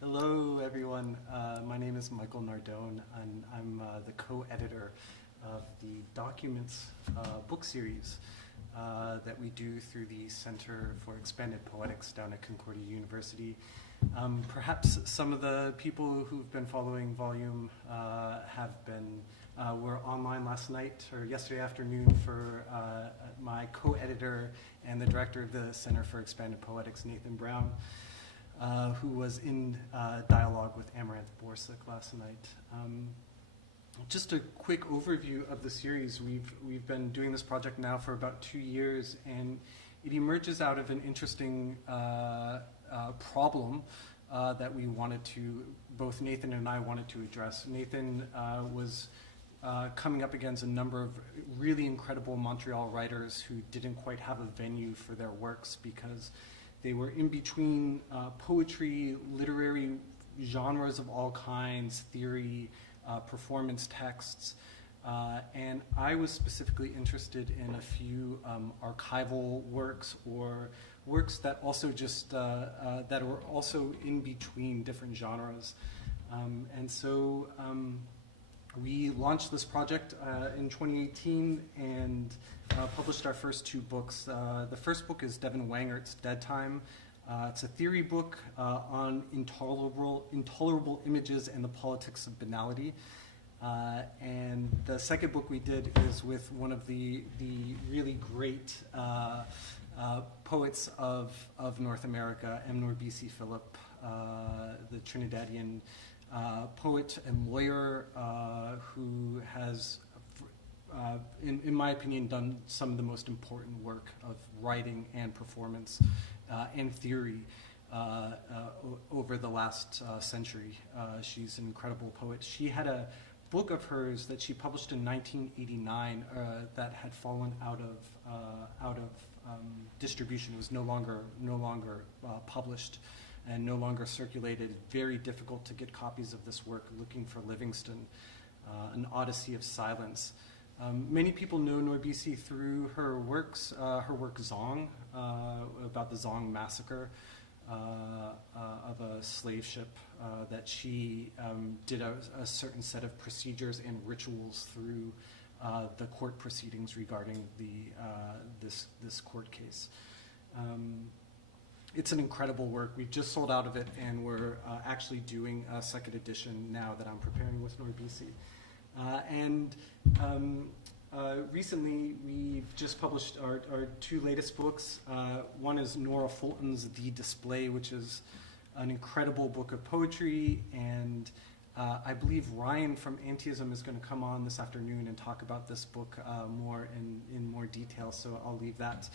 Hello, everyone. My name is Michael Nardone, and I'm the co-editor of the Documents book series that we do through the Center for Expanded Poetics down at Concordia University. Perhaps some of the people who've been following Volume were online last night or yesterday afternoon for my co-editor and the director of the Center for Expanded Poetics, Nathan Brown, who was in dialogue with Amaranth Borsuk last night. Just a quick overview of the series. We've been doing this project now for about 2 years, and it emerges out of an interesting problem that we wanted to, both Nathan and I wanted to address. Nathan was coming up against a number of really incredible Montreal writers who didn't quite have a venue for their works because they were in between poetry, literary genres of all kinds, theory, performance texts, and I was specifically interested in a few archival works or works that also just that were also in between different genres, and so we launched this project in 2018 and published our first 2 books. The first book is Devin Wangert's Dead Time. It's a theory book on intolerable images and the politics of banality. And the second book we did is with one of the really great poets of North America, M. Norbisi Philip, the Trinidadian poet and lawyer who has, in my opinion, done some of the most important work of writing and performance and theory over the last century. She's an incredible poet. She had a book of hers that she published in 1989 that had fallen out of distribution. It was no longer published and no longer circulated. Very difficult to get copies of this work, Looking for Livingston, An Odyssey of Silence. Many people know Norbisi through her work Zong, about the Zong massacre of a slave ship that she did a certain set of procedures and rituals through the court proceedings regarding this court case. It's an incredible work. We've just sold out of it, and we're actually doing a second edition now that I'm preparing with Norbisi. Recently, we've just published our 2 latest books. One is Nora Fulton's The Display, which is an incredible book of poetry, and I believe Ryan from Antiism is going to come on this afternoon and talk about this book in more detail, so I'll leave that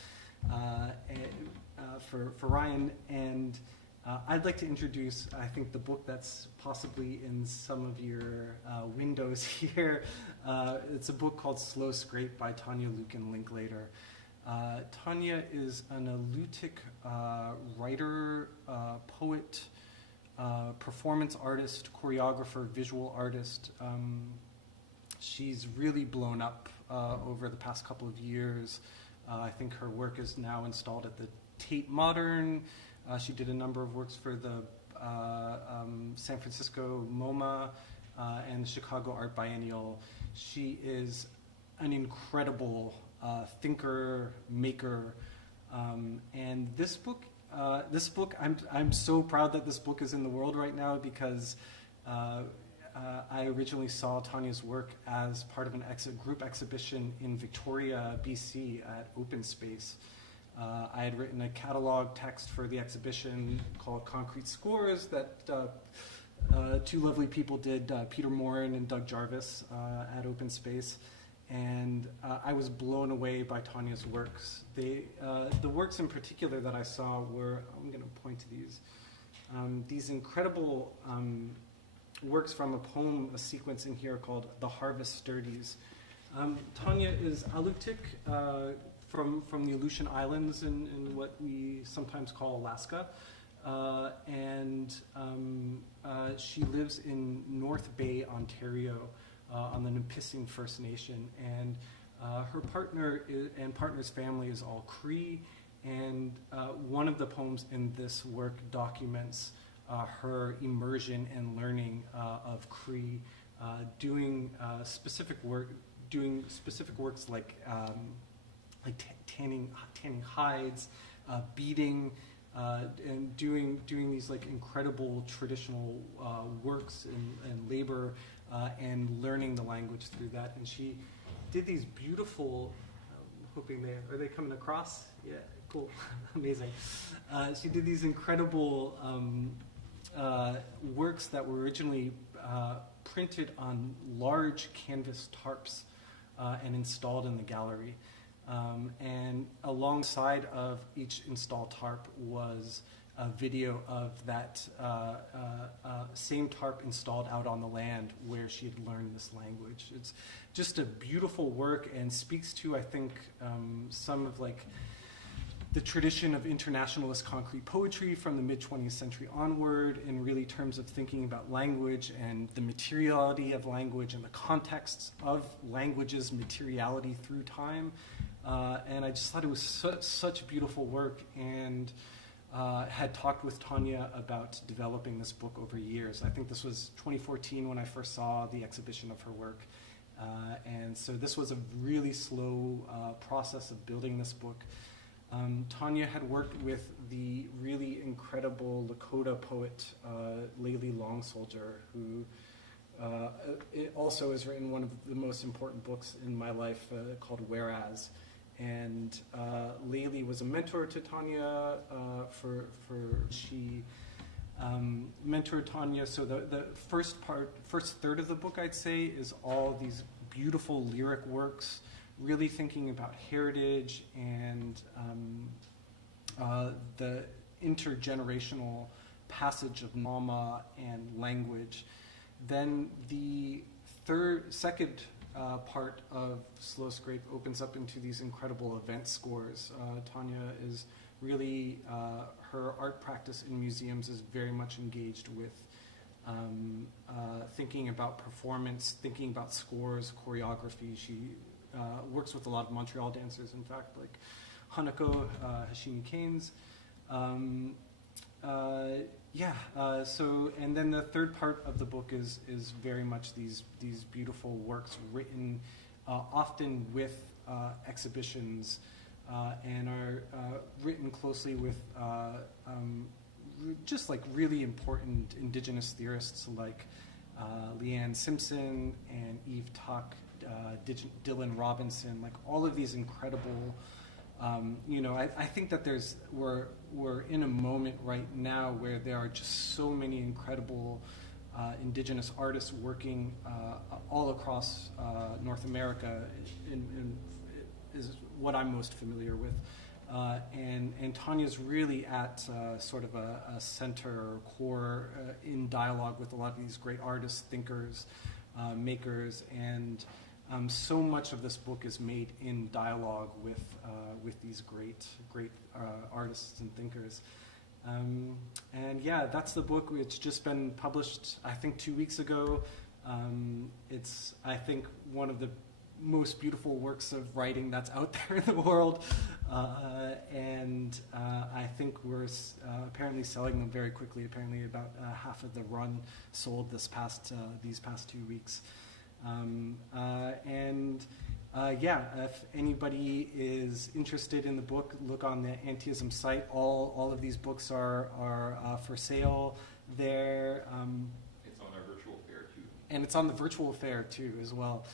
for Ryan. And I'd like to introduce, I think, the book that's possibly in some of your windows here. It's a book called Slow Scrape by Tanya Lucan Linklater. Tanya is an elutic writer, poet, performance artist, choreographer, visual artist. She's really blown up over the past couple of years. I think her work is now installed at the Tate Modern. She did a number of works for the San Francisco MoMA and the Chicago Art Biennial. She is an incredible thinker, maker, and this book, I'm so proud that this book is in the world right now because I originally saw Tanya's work as part of a group exhibition in Victoria, BC at Open Space. I had written a catalog text for the exhibition called Concrete Scores that 2 lovely people did, Peter Morin and Doug Jarvis at Open Space, and I was blown away by Tanya's works. The works in particular that I saw were, I'm going to point to these incredible works from a poem, a sequence in here called The Harvest Sturdies. Tanya is Alutiiq, from the Aleutian Islands in what we sometimes call Alaska, and she lives in North Bay, Ontario, on the Nipissing First Nation, and her partner and partner's family is all Cree, and one of the poems in this work documents her immersion and learning of Cree, doing specific works like tanning hides, beading, and doing these like incredible traditional works and labor, and learning the language through that. And she did these beautiful, hoping are they coming across? Yeah, cool, amazing. She did these incredible works that were originally printed on large canvas tarps and installed in the gallery. And alongside of each installed tarp was a video of that same tarp installed out on the land where she had learned this language. It's just a beautiful work and speaks to, I think, some of like the tradition of internationalist concrete poetry from the mid-20th century onward, in really terms of thinking about language and the materiality of language and the contexts of language's materiality through time. And I just thought it was such beautiful work, and had talked with Tanya about developing this book over years. I think this was 2014 when I first saw the exhibition of her work. And so this was a really slow process of building this book. Tanya had worked with the really incredible Lakota poet, Layli Long Soldier, who also has written one of the most important books in my life called Whereas. And Layli was a mentor to Tanya she mentored Tanya. So the first third of the book, I'd say, is all these beautiful lyric works, really thinking about heritage and the intergenerational passage of Mama and language. Then the second part of Slow Scrape opens up into these incredible event scores. Tanya is really, her art practice in museums is very much engaged with thinking about performance, thinking about scores, choreography. She works with a lot of Montreal dancers, in fact, like Hanako Hashimi Kanes. So, and then the third part of the book is very much these beautiful works written often with exhibitions, and are written closely with just like really important Indigenous theorists like Leanne Simpson and Eve Tuck, Dylan Robinson, like all of these incredible. I think that we're in a moment right now where there are just so many incredible Indigenous artists working all across North America, is what I'm most familiar with. And Tanya's really at sort of a center or core in dialogue with a lot of these great artists, thinkers, makers, and so much of this book is made in dialogue with these great artists and thinkers. And yeah, that's the book. It's just been published, I think, 2 weeks ago. It's, I think, one of the most beautiful works of writing that's out there in the world. And I think we're apparently selling them very quickly. Apparently about half of the run sold these past 2 weeks. If anybody is interested in the book, look on the Antiism site. All of these books are for sale there. It's on our virtual fair too. And it's on the virtual fair too as well.